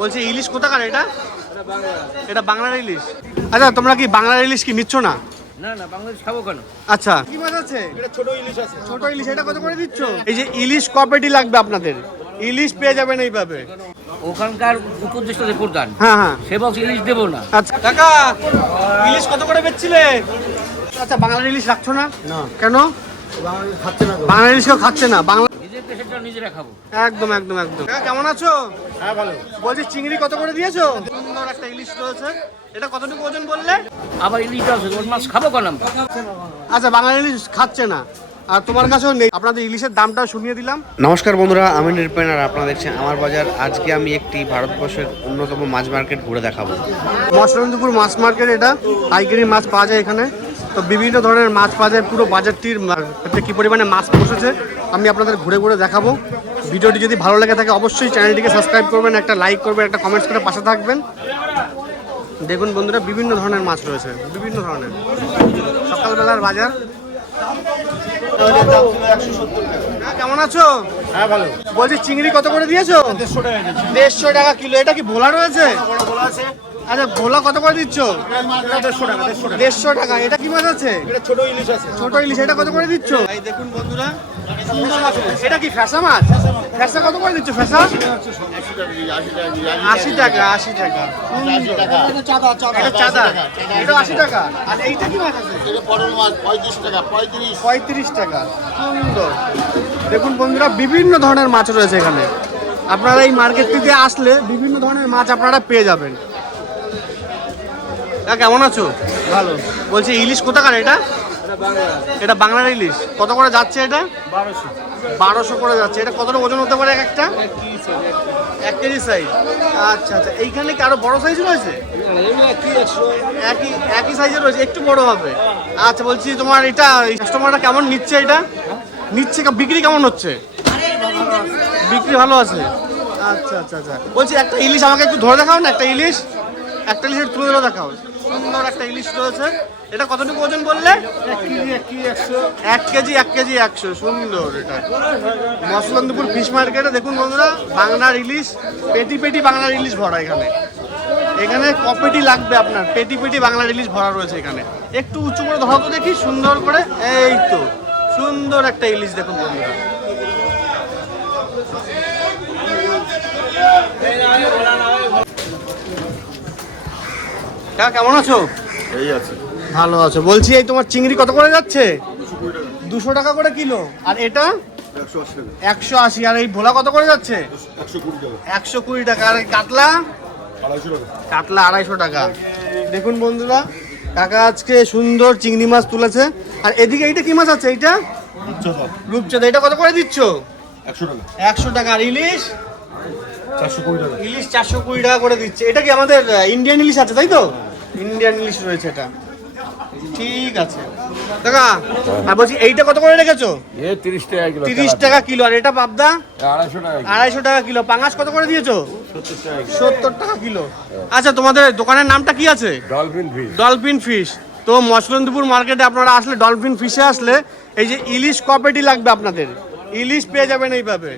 বলছি ইলিশ কোথাকার এটা? এটা বাংলার ইলিশ। আচ্ছা তোমরা কি বাংলার ইলিশ কি নিচ্ছ না? না না, বাংলাদেশ খাবো কেন? আচ্ছা কি মাছ আছে? এটা ছোট ইলিশ আছে। ছোট ইলিশ, এটা কত করে দিচ্ছ? এই যে ইলিশ কপেটি লাগবে আপনাদের, ইলিশ পেয়ে যাবেন এইভাবে। ওখানকার উপদেষ্টা যে প্রধান, হ্যাঁ হ্যাঁ সে বলছে ইলিশ দেবো না। আচ্ছা কাকা, ইলিশ কত করে বেচছিলে? আচ্ছা বাংলার ইলিশ রাখছো না? না। কেন? বাংলাদেশ খাচ্ছে না তো। বাংলার ইলিশ কেউ খাচ্ছে না, বাংলা নিজের দেশেরটা নিজেরা খাবো। একদম একদম একদম। কাকা, কেমন আছো? হ্যাঁ ভালো। বলছি চিংড়ি কত করে দিয়েছো? সুন্দর একটা ইলিশ রয়েছে, এটা কতটুকু ওজন বললে? আবার ইলিশ আছে, ওর মাছ খাবো কেন আমরা? আচ্ছা বাংলার ইলিশ খাচ্ছে না, আর তোমার কাছেও নেই, আপনাদের ইলিশের দামটা শুনিয়ে দিলাম। নমস্কার বন্ধুরা, আমি নিরূপেন আর আপনারা দেখছেন আমার বাজার। আজকে আমি একটি ভারতবর্ষের অন্যতম মাছ মার্কেট ঘুরে দেখাবো। মশলান্দপুর মাছ মার্কেট, এটা পাইকারি মাছ পাওয়া যায় এখানে। তো বিভিন্ন ধরনের মাছ পাওয়া যায়, পুরো বাজারটির কী পরিমাণে মাছ বসেছে আমি আপনাদের ঘুরে ঘুরে দেখাবো। ভিডিওটি যদি ভালো লেগে থাকে অবশ্যই চ্যানেলটিকে সাবস্ক্রাইব করবেন, একটা লাইক করবেন, একটা কমেন্টস করে পাশে থাকবেন। দেখুন বন্ধুরা, বিভিন্ন ধরনের মাছ রয়েছে, বিভিন্ন ধরনের। সকালবেলার বাজার। কেমন আছো? হ্যাঁ ভালো। বলছি চিংড়ি কত করে দিয়েছো? 150 টাকা কেজি। 150 টাকা কিলো। এটা কি ভোলা রয়েছে? বড় বড় আছে। আচ্ছা ভোলা কত করে দিচ্ছ? এটা 150 টাকা, 150 টাকা। 150 টাকা। এটা কি মাছ আছে? এটা ছোট ইলিশ আছে। ছোট ইলিশ, এটা কত করে দিচ্ছ? এই দেখুন বন্ধুরা, সুন্দর মাছ। এটা কি ফ্যাসা মাছ? ফ্যাসা কত করে দিচ্ছ? ফ্যাসা 80 টাকা কেজি, 80 টাকা কেজি, 80 টাকা। 80 টাকা। 80 টাকা। এটা চাঁদা, চাঁদা। এটা চাঁদা, এটা 80 টাকা। আর এইটা কি মাছ আছে? এটা পটল মাছ 35 টাকা, 35। 35 টাকা। সুন্দর। দেখুন বন্ধুরা, বিভিন্ন ধরনের মাছ রয়েছে এখানে। আপনারা এই মার্কেটটিতে আসলে বিভিন্ন ধরনের মাছ আপনারা পেয়ে যাবেন। কেমন আছো? ভালো। বলছি ইলিশ কোথাকার এটা? এটা বাংলার ইলিশ। কত করে যাচ্ছে এটা? 1200। 1200 করে যাচ্ছে। এটা কতটা ওজন হতে পারে এক একটা? 1 কেজি সাইজ। আচ্ছা আচ্ছা, এইখানে কি আরো বড় সাইজ রয়েছে? একই একই সাইজের রয়েছে, একটু বড় হবে। আচ্ছা বলছি তোমার এটা কাস্টমাররা কেমন নিচ্ছে? এটা নিচ্ছে, বিক্রি কেমন হচ্ছে? বিক্রি ভালো আছে। আচ্ছা আচ্ছা আচ্ছা, বলছি একটা ইলিশ আমাকে একটু ধরে দেখাও না, একটা ইলিশ, একটা ইলিশের তুলে ধরে দেখাও। সুন্দর একটা ইলিশ রয়েছে, এটা কতটুকু ওজন বললে? 1 কেজি, 1 কেজি 100। 1 KG 1 KG 100। সুন্দর। এটা মশলান্দপুর ফিশ মার্কেটে দেখুন বন্ধুরা, বাংলার ইলিশ, পেটি পেটি বাংলার ইলিশ ভরা এখানে। এখানে কপেটি লাগবে আপনার, পেটি পেটি বাংলার ইলিশ ভরা রয়েছে এখানে। একটু উঁচু করে ধরো তো দেখি, সুন্দর করে। এই তো সুন্দর একটা ইলিশ দেখুন বন্ধুরা। কেমন আছো? এই আছে। ভালো আছো। বলছি এই তোমার চিংড়ি কত করে যাচ্ছে? 200 টাকা করে কিলো। আর এটা 180 টাকা। 180। আর এই ভোলা কত করে যাচ্ছে? 120 টাকা। 120 টাকা। আর এই কাতলা? 250 টাকা। কাতলা 250 টাকা। দেখুন বন্ধুরা, কাকা আজকে সুন্দর চিংড়ি মাছ তুলেছে। আর এদিকে এইটা কি মাছ আছে? এইটা রূপচাঁদা। এটা কত করে দিচ্ছ? 100 টাকা। 100 টাকা। আর ইলিশ? 420 টাকা। ইলিশ 420 টাকা করে দিচ্ছে। এটা কি আমাদের ইন্ডিয়ান ইলিশ আছে তাই তো? ইন্ডিয়ান ইলিশ রয়েছে এটা। ঠিক আছে কাকা। আর বলছি এইটা কত করে রেখেছো? 30 টাকা কিলো। 30 টাকা কিলো। আর এটা পাবদা? 250 টাকা। 250 টাকা কিলো। পাঙাশ কত করে দিয়েছো? 70 টাকা। 70 টাকা কিলো। আচ্ছা তোমাদের দোকানের নামটা কি আছে? Dolphin fish. Dolphin fish. তো মশলান্দপুর মার্কেটে আপনারা আসলে, ডলফিন ফিশে আসলে এই যে ইলিশ কপেটি লাগবে আপনাদের, ইলিশ পেয়ে যাবেন এইভাবে।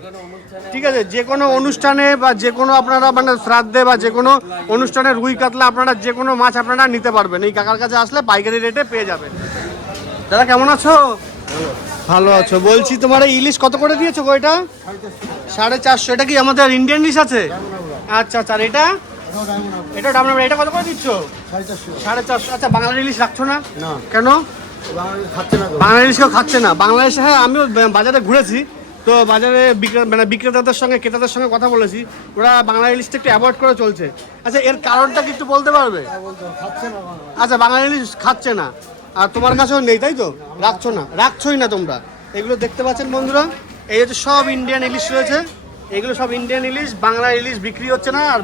ঠিক আছে, যে কোনো অনুষ্ঠানে বা যে কোনো আপনারা মানে শ্রাদ্ধে বা যে কোনো অনুষ্ঠানে রুই কাতলা আপনারা যে কোনো মাছ আপনারা নিতে পারবেন। এই কাকার কাছে আসলে পাইকারি রেটে পেয়ে যাবেন। দাদা কেমন আছো? ভালো আছো। বলছি তোমার এই ইলিশ কত করে দিয়েছো গো? এটা 450। এটা কি আমাদের ইন্ডিয়ান ইলিশ আছে? আচ্ছা আচ্ছা। আর এটা? এটা ডাবনা। এটা কত করে দিচ্ছ? 450। আচ্ছা বাংলার ইলিশ রাখছো না? না। কেন? বাংলাদেশ খাচ্ছে না তো। বাংলার ইলিশ কেউ খাচ্ছে না। বাংলাদেশে, হ্যাঁ আমিও বাজারে ঘুরেছি, তো বাজারে বিক্রেতাদের সঙ্গে ক্রেতাদের সঙ্গে কথা বলেছি, ওরা বাংলা ইলিশটা একটু অ্যাভয়েড করে চলছে। আচ্ছা এর কারণটা কি একটু বলতে পারবে? আচ্ছা বাংলা ইলিশ খাচ্ছে না, আর তোমার কাছেও নেই তাই তো? রাখছো না, রাখছোই না তোমরা। এগুলো দেখতে পাচ্ছেন বন্ধুরা, এই হচ্ছে সব ইন্ডিয়ান ইলিশ রয়েছে। এগুলো সব ইন্ডিয়ান ইলিশ। বাংলা ইলিশ বিক্রি হচ্ছে না, আর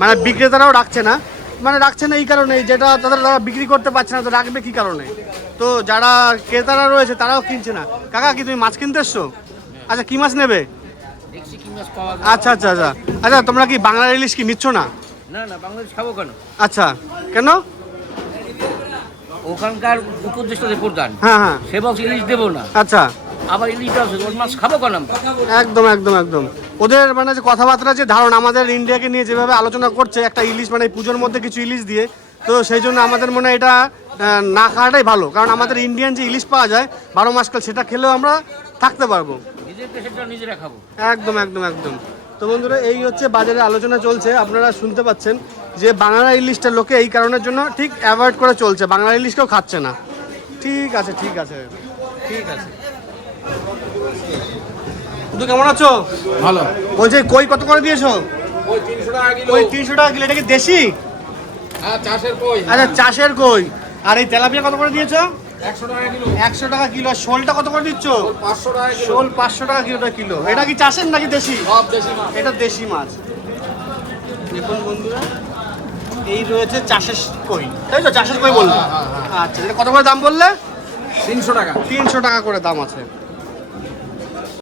মানে বিক্রেতারাও রাখছে না। মানে রাখছে না এই কারণে, যেটা তারা বিক্রি করতে পারছে না, তো রাখবে কি কারণে? তো যারা ক্রেতারা রয়েছে তারাও কিনছে না। কাকা কি তুমি মাছ কিনতে এসছো? আচ্ছা কি মাছ নেবে? দেখছি কি মাছ পাওয়া যায়। আচ্ছা আচ্ছা আচ্ছা। আচ্ছা তোমরা কি বাংলার ইলিশ কি নিচ্ছ না? না না, বাংলাদেশ খাবো কেন? আচ্ছা কেন? ওখানকার উপদেষ্টা যে প্রধান, হ্যাঁ হ্যাঁ সে বলছে ইলিশ দেবো না। আচ্ছা আবার ইলিশ আছে ওর মাছ খাবো কেন আমরা? একদম একদম একদম ওদের মানে যে কথাবার্তা যে ধারণা আমাদের ইন্ডিয়াকে নিয়ে যেভাবে আলোচনা করছে একটা ইলিশ মানে এই পুজোর মধ্যে কিছু ইলিশ দিয়ে, তো সেই জন্য আমাদের মনে হয় এটা না খাওয়াটাই ভালো, কারণ আমাদের ইন্ডিয়ান যে ইলিশ পাওয়া যায় 12 মাস কাল সেটা খেলেও আমরা থাকতে পারবো। নিজের দেশেরটা নিজেরা খাবো। একদম একদম একদম। তো বন্ধুরা এই হচ্ছে বাজারে আলোচনা চলছে, আপনারা শুনতে পাচ্ছেন যে বাংলা ইলিশটা লোকে এই কারণের জন্য ঠিক অ্যাভয়েড করে চলছে, বাংলা ইলিশ কেউ খাচ্ছে না। ঠিক আছে ঠিক আছে ঠিক আছে। তুমি কেমন আছো? ভালো। বলছি কই কত করে দিয়েছো? ওই 300 টাকা কিলো। কই 300 টাকা কিলো, এটা কি দেশি? হ্যাঁ, চাষের কই। আচ্ছা চাষের কই। আর এই তেলাপিয়া কত করে দিয়েছো? 100 টাকা কিলো। 100 টাকা কিলো। আর শোলটা কত করে দিচ্ছ? 500 টাকা কিলো। শোল 500 টাকা কিলো। এটা কি চাষের নাকি দেশি? সব দেশি মাছ। এটা দেশি মাছ। দেখুন বন্ধুরা এই রয়েছে চাষের কই, তাই তো? চাষের কই বললে? আচ্ছা, এটা কত করে দাম বললে? 300 টাকা। 300 টাকা করে দাম আছে।